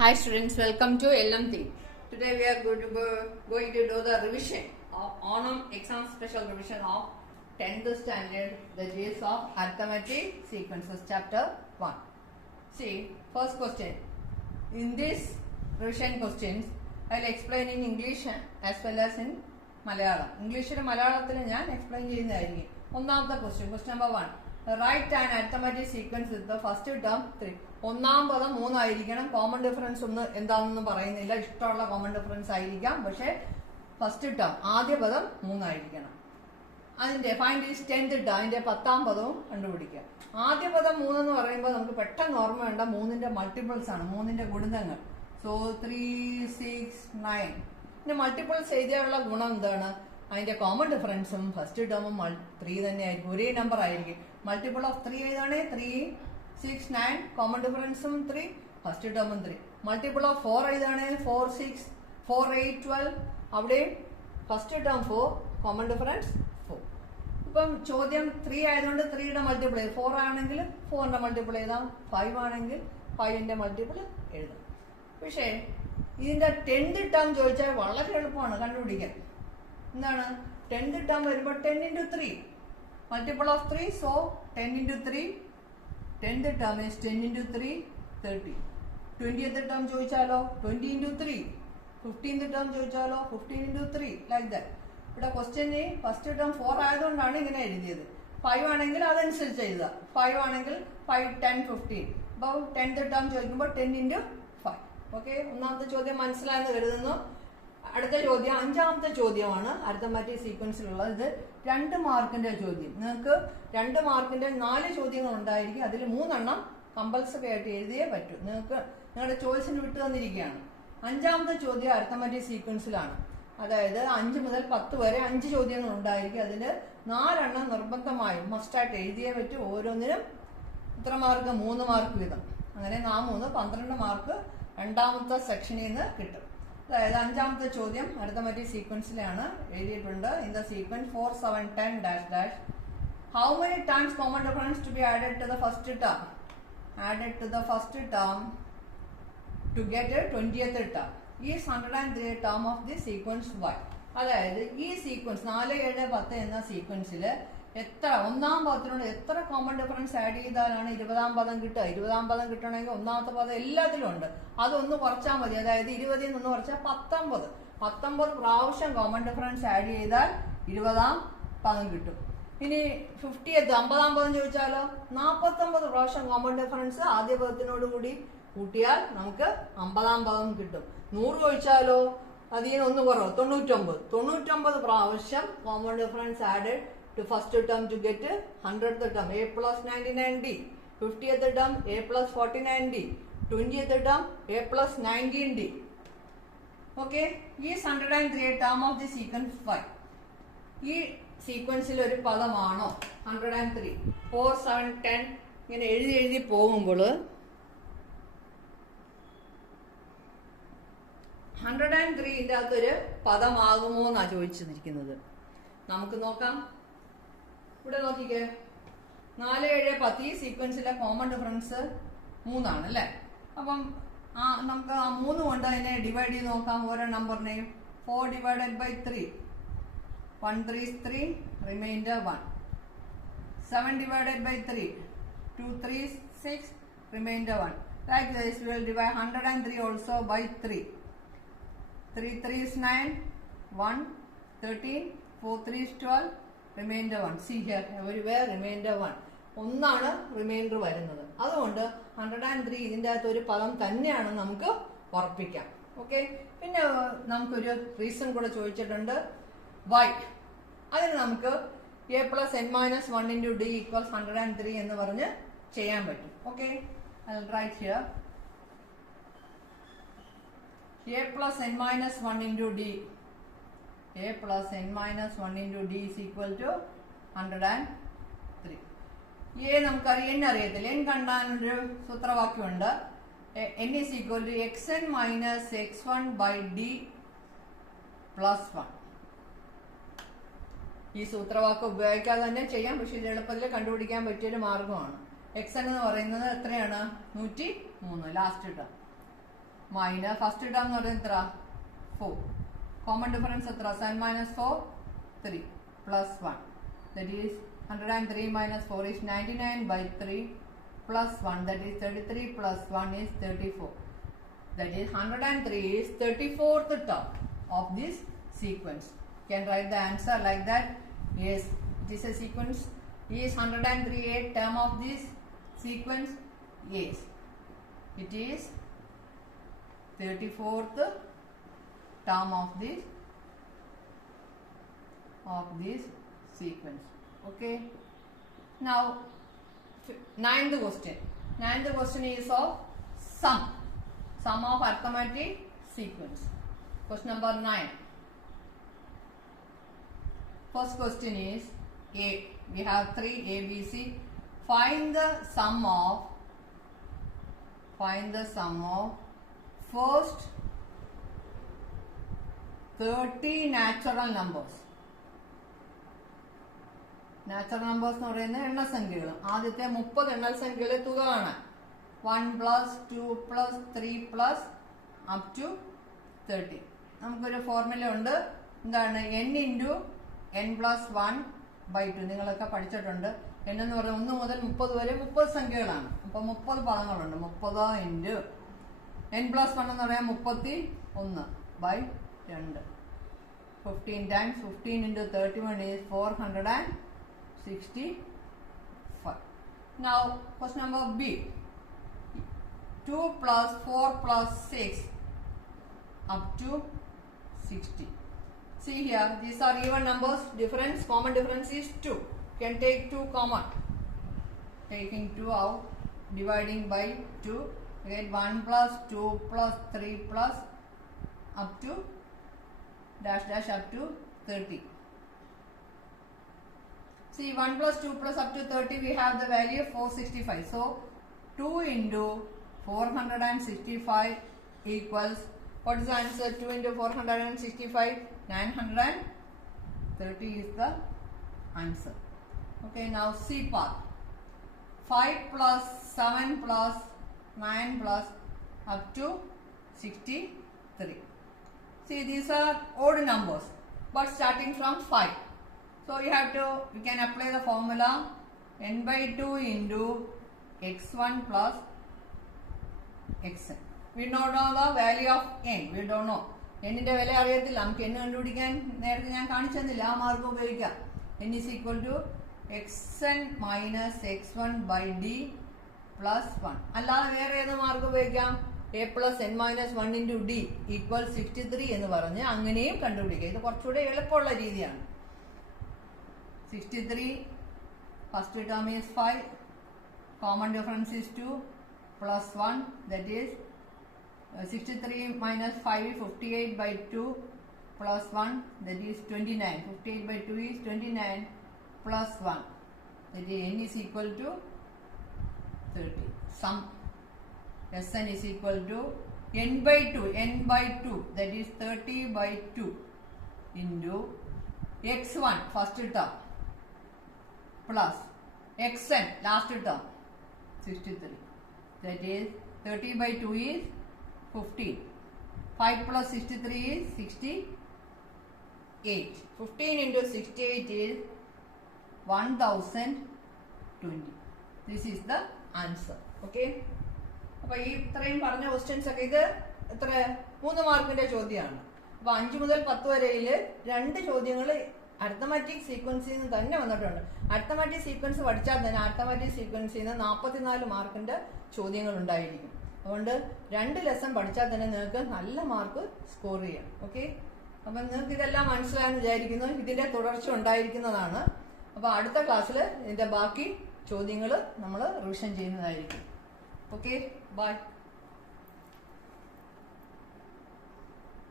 Hi students, welcome to LMT. Today we are going to do the revision of Onam exam special revision of 10th standard, the J's of arithmetic sequences, chapter 1. See, first question. In this revision questions, I will explain in English as well as in Malayalam. English and Malayalam I explain one of the question number 1. Write an arithmetic sequence with the first term 3. ഒന്നാം പദം 3 ആയിരിക്കണം. Common difference ഒന്നും എന്താണെന്നും പറയുന്നില്ല, ഇഷ്ടമുള്ള common difference ആയിരിക്കാം. പക്ഷേ first term ആദ്യ പദം 3 ആയിരിക്കണം. അതിന്റെ ഫൈൻഡ് ഈസ് 10th ടേം, അതിന്റെ 10ാം പദവും കണ്ടുപിടിക്കുക. ആദ്യ പദം 3 എന്ന് പറയുമ്പോൾ നമുക്ക് പെട്ടെന്ന് ഓർമ്മ വേണ്ട 3ന്റെ മൾട്ടിപ്പിൾസ് ആണ്, 3ന്റെ ഗുണിതങ്ങൾ. സോ 3, 6, 9. പിന്നെ മൾട്ടിപ്പിൾസ് എഴുതിയുള്ള ഗുണം എന്താണ്? അതിന്റെ കോമൺ ഡിഫറൻസും ഫസ്റ്റ് ടേമും 3 തന്നെ ആയിരിക്കും, ഒരേ നമ്പർ ആയിരിക്കും. മൾട്ടിപ്പിൾ ഓഫ് 3 ഏതാണ്? 3, 6, 9. കോമൺ ഡിഫറൻസും 3, ഫസ്റ്റ് ടേമും 3. മൾട്ടിപ്പിൾ ഓഫ് 4 ഏതാണ്? 4, 6, 4, 8, 12. അവിടെ ഫസ്റ്റ് ടേം 4, കോമൺ ഡിഫറൻസ് 4. ഇപ്പം ചോദ്യം 3 ആയതുകൊണ്ട് 3യുടെ മൾട്ടിപ്പിൾ 4 ആണെങ്കിൽ 4ന്റെ മൾട്ടിപ്പിൾ എഴുതാം, 5 ആണെങ്കിൽ 5ന്റെ മൾട്ടിപ്പിൾ എഴുതാം. പക്ഷേ ഇതിന്റെ 10th ടേം ചോദിച്ചാൽ വളരെ എളുപ്പമാണ് കണ്ടുപിടിക്കാൻ. എന്താണ് 10th ടേം വരുമ്പോൾ 10 into 3, multiple of 3, so 10 into 3, 10th term is 10 into 3, 30. 20th term ചോദിച്ചാലോ 20 into 3, 15th term ചോദിച്ചാലോ 15 into 3, like that. ഇവിടെ ക്വസ്റ്റ്യന് ഫസ്റ്റ് ടേം 4 ആയതുകൊണ്ടാണ് ഇങ്ങനെ എഴുതിയത്. 5 ആണെങ്കിൽ അതനുസരിച്ച് എഴുതുക. 5 ആണെങ്കിൽ 5, 10, 15. അപ്പോൾ 10th ടേം ചോദിക്കുമ്പോൾ 10 into 5. ഓക്കെ, ഒന്നാമത്തെ ചോദ്യം മനസ്സിലായെന്ന് കരുതുന്നു. അടുത്ത ചോദ്യം 5ാമത്തെ ചോദ്യമാണ് അരിത്തമാറ്റിക് സീക്വൻസിലുള്ളത്. ഇത് 2 മാർക്കിന്റെ ചോദ്യം. നിങ്ങൾക്ക് 2 മാർക്കിന്റെ 4 ചോദ്യങ്ങൾ ഉണ്ടായിരിക്കും. അതിൽ 3 എണ്ണം കമ്പൽസറി ആയിട്ട് എഴുതിയേ പറ്റൂ. നിങ്ങൾക്ക് നിങ്ങളുടെ ചോയ്സിന് വിട്ടു തന്നിരിക്കുകയാണ്. 5ാമത്തെ ചോദ്യം അരിത്തമാറ്റിക് സീക്വൻസിലാണ്. അതായത് 5 മുതൽ 10 വരെ 5 ചോദ്യങ്ങൾ ഉണ്ടായിരിക്കും. അതിൽ 4 എണ്ണം നിർബന്ധമായും മസ്റ്റായിട്ട് എഴുതിയേ പറ്റൂ. ഓരോന്നിനും ഇത്ര മാർക്ക്? 3 മാർക്ക് വീതം. അങ്ങനെ 3 12 മാർക്ക് 2ാമത്തെ സെക്ഷനിൽ നിന്ന് കിട്ടും. അതായത് 5ാമത്തെ ചോദ്യം അരിത്തമാറ്റിക് സീക്വൻസിലാണ് എഴുതിയിട്ടുണ്ട്. In the sequence 4, 7, 10 dash dash. How many times common difference to be added to the first term? Added to the first term to get a 20th term. Is 103 term of the sequence y. അതായത് ഈ sequence 4, 7, 10 എന്ന സീക്വൻസിൽ എത്ര ഒന്നാം പദത്തിനോട് എത്ര common difference add ചെയ്താലാണ് 20ാം പദം കിട്ടുക? 20ാം പദം കിട്ടണമെങ്കിൽ ഒന്നാമത്തെ പദം എല്ലാത്തിലും ഉണ്ട്, അതൊന്ന് കുറച്ചാൽ മതി. അതായത് 20ൽ നിന്ന് കുറച്ചാൽ 19 പ്രാവശ്യം കോമൺ ഡിഫറൻസ് ആഡ് ചെയ്താൽ 20ാം പദം കിട്ടും. ഇനി 50ാം പദം ചോദിച്ചാലോ 49 പ്രാവശ്യം കോമൺ ഡിഫറൻസ് ആദ്യ പദത്തിനോട് കൂടി കൂട്ടിയാൽ നമുക്ക് 50ാം പദം കിട്ടും. 100 ചോദിച്ചാലോ അതിന് ഒന്ന് കുറവ് 99 പ്രാവശ്യം common difference added to first term to get 100th term. A plus 99D. 50th term A plus 49D. 20th term A plus 19D. Okay, is 103 term of the sequence 5. ഈ സീക്വൻസിൽ ഒരു പദമാണോ 103? 4, 7, 10 ഇങ്ങനെ എഴുതി പോകുമ്പോൾ 103ന്റെ അകത്തൊരു പദമാകുമോ എന്നാണ് ചോദിച്ചിരിക്കുന്നത്. നമുക്ക് നോക്കാം. ഇവിടെ നോക്കിക്കേ, 4, 7, 10 ഈ സീക്വൻസിലെ കോമൺ ഡിഫറൻസ് 3 ആണ് അല്ലേ? അപ്പം നമുക്ക് ആ 3 കൊണ്ട് അതിനെ ഡിവൈഡ് ചെയ്ത് നോക്കാം. ഓരോ നമ്പറിനെയും 4 divided by 3, 1 3 is 3, remainder 1. 7 divided by 3, 2 3 is 6, remainder 1. Likewise we will divide 103 also by 3. 3 3 is 9, 1 13, 4 3 is 12, remainder 1. See here, everywhere remainder 1. ഒന്നാണ് റിമൈൻഡർ വരുന്നത്. അതുകൊണ്ട് 103 ഇതിൻ്റെ അകത്ത് ഒരു പദം തന്നെയാണ് നമുക്ക് ഉറപ്പിക്കാം. ഓക്കെ, പിന്നെ നമുക്കൊരു റീസൺ കൂടെ ചോദിച്ചിട്ടുണ്ട്, y. അതിന് നമുക്ക് a plus n minus 1 into d equals 103 എന്ന് പറഞ്ഞ് ചെയ്യാൻ പറ്റും. Okay, I will write here a plus n minus 1 into d. A plus n minus 1 into d is equal to 103. A നമുക്കറിയാം, n അറിയത്തില്ല. n കണ്ടാനൊരു സൂത്രവാക്യമുണ്ട്. n is equal to xn minus x1 by d plus 1. ഈ സൂത്രവാക്യം ഉപയോഗിക്കാതെ തന്നെ ചെയ്യാം, പക്ഷെ ഇത് എളുപ്പത്തിൽ കണ്ടുപിടിക്കാൻ പറ്റിയൊരു മാർഗമാണ്. xn എന്ന് പറയുന്നത് എത്രയാണ്? 103, last term. minus first term എന്ന് പറയുന്നത് എത്ര 4. Common difference എത്ര 7 minus 4 3 plus 1. That is 103 minus 4 is 99 by 3 plus 1. That is 33 plus 1 is 34. That is 103 is 34th term of this sequence. Can write the answer like that. Yes, it is a sequence. Is 103 a term of this sequence? Yes, it is 34th term of this sequence. Okay. Now, ninth question. Ninth question is of sum of arithmetic sequence. Question number 9. First question is A. We have 3 A, B, C. Find the sum of first 30 natural numbers. Natural numbers എന്ന് പറയുന്നത് എണ്ണസംഖ്യകൾ. ആദ്യത്തെ 30 എണ്ണസംഖ്യകളെ തുക കാണാൻ 1 plus 2 plus 3 plus up to 30. നമുക്കൊരു formula ഉണ്ട്. എന്താണ് n into n plus 1 by 2. നിങ്ങളൊക്കെ പഠിച്ചിട്ടുണ്ട്. n എന്ന് പറയുന്നത് 1 മുതൽ 30 വരെ 30 സംഖ്യകളാണ്. അപ്പോൾ 30 പദങ്ങളുണ്ട്. 30 into n plus 1 എന്ന് പറയാൻ 31 by 2. 15 times 15 into 31 is 465. Now question number B. 2 plus 4 plus 6 up to 60. See here, these are even numbers. Difference, common difference is 2. You can take 2 common. Taking 2 out, dividing by 2. You get 1 plus 2 plus 3 plus up to dash dash up to 30. See, 1 plus 2 plus up to 30, we have the value of 465. So 2 into 465 equals, what is the answer? 2 into 465, 930 is the answer. Okay, now C part. 5 plus 7 plus 9 plus up to 63. See, these are odd numbers, but starting from 5. So you can apply the formula n by 2 into x1 plus xn. We don't know the value of n. We don't know. n ന്റെ വില അറിയത്തില്ല. നമുക്ക് n കണ്ടുപിടിക്കാൻ നേരത്തെ ഞാൻ കാണിച്ചു തന്നില്ല. ആ മാർക്ക് ഉപയോഗിക്കാം. n is equal to xn minus x1 by d plus 1. അല്ലാതെ വേറെ ഏത് മാർക്ക് ഉപയോഗിക്കാം? a plus n minus 1 into d equal 63 എന്ന് പറഞ്ഞ് അങ്ങനെയും കണ്ടുപിടിക്കാം. ഇത് കുറച്ചുകൂടെ എളുപ്പമുള്ള രീതിയാണ്. 63, first term is 5, common difference is 2 plus 1, that is 63 minus 5 is 58 by 2 plus 1, that is 29. 58 by 2 is 29 plus 1, that is n is equal to 30. Sum Sn is equal to n by 2, that is 30 by 2 into x1 first term plus xn last term 63, that is 30 by 2 is 15. 5 plus 63 is 68. 15 into 68 is 1020. This is the answer. Okay. അപ്പോൾ ഈ ഇത്രയും പറഞ്ഞ questions ഒക്കെ ഇത് എത്ര 3 മാർക്കിന്റെ ചോദ്യമാണ്. അപ്പോൾ 5 മുതൽ 10 വരെയിൽ 2 ചോദ്യങ്ങൾ അരിത്തമാറ്റിക് സീക്വൻസിൽ നിന്ന് തന്നെ വന്നിട്ടുണ്ട്. അരിത്തമാറ്റിക് സീക്വൻസ് പഠിച്ചാൽ തന്നെ അരിത്തമാറ്റിക് സീക്വൻസിൽ നിന്ന് 44 മാർക്കിന്റെ ചോദ്യങ്ങൾ ഉണ്ടായിരിക്കും. അതുകൊണ്ട് 2 ലെസൺ പഠിച്ചാൽ തന്നെ നിങ്ങൾക്ക് നല്ല മാർക്ക് സ്കോർ ചെയ്യാം. ഓക്കെ, അപ്പം നിങ്ങൾക്ക് ഇതെല്ലാം മനസ്സിലായെന്ന് വിചാരിക്കുന്നു. ഇതിന്റെ തുടർച്ച ഉണ്ടായിരിക്കുന്നതാണ്. അപ്പോൾ അടുത്ത ക്ലാസ്സിൽ ഇതിന്റെ ബാക്കി ചോദ്യങ്ങൾ നമ്മൾ റിവിഷൻ ചെയ്യുന്നതായിരിക്കും. Okay, bye.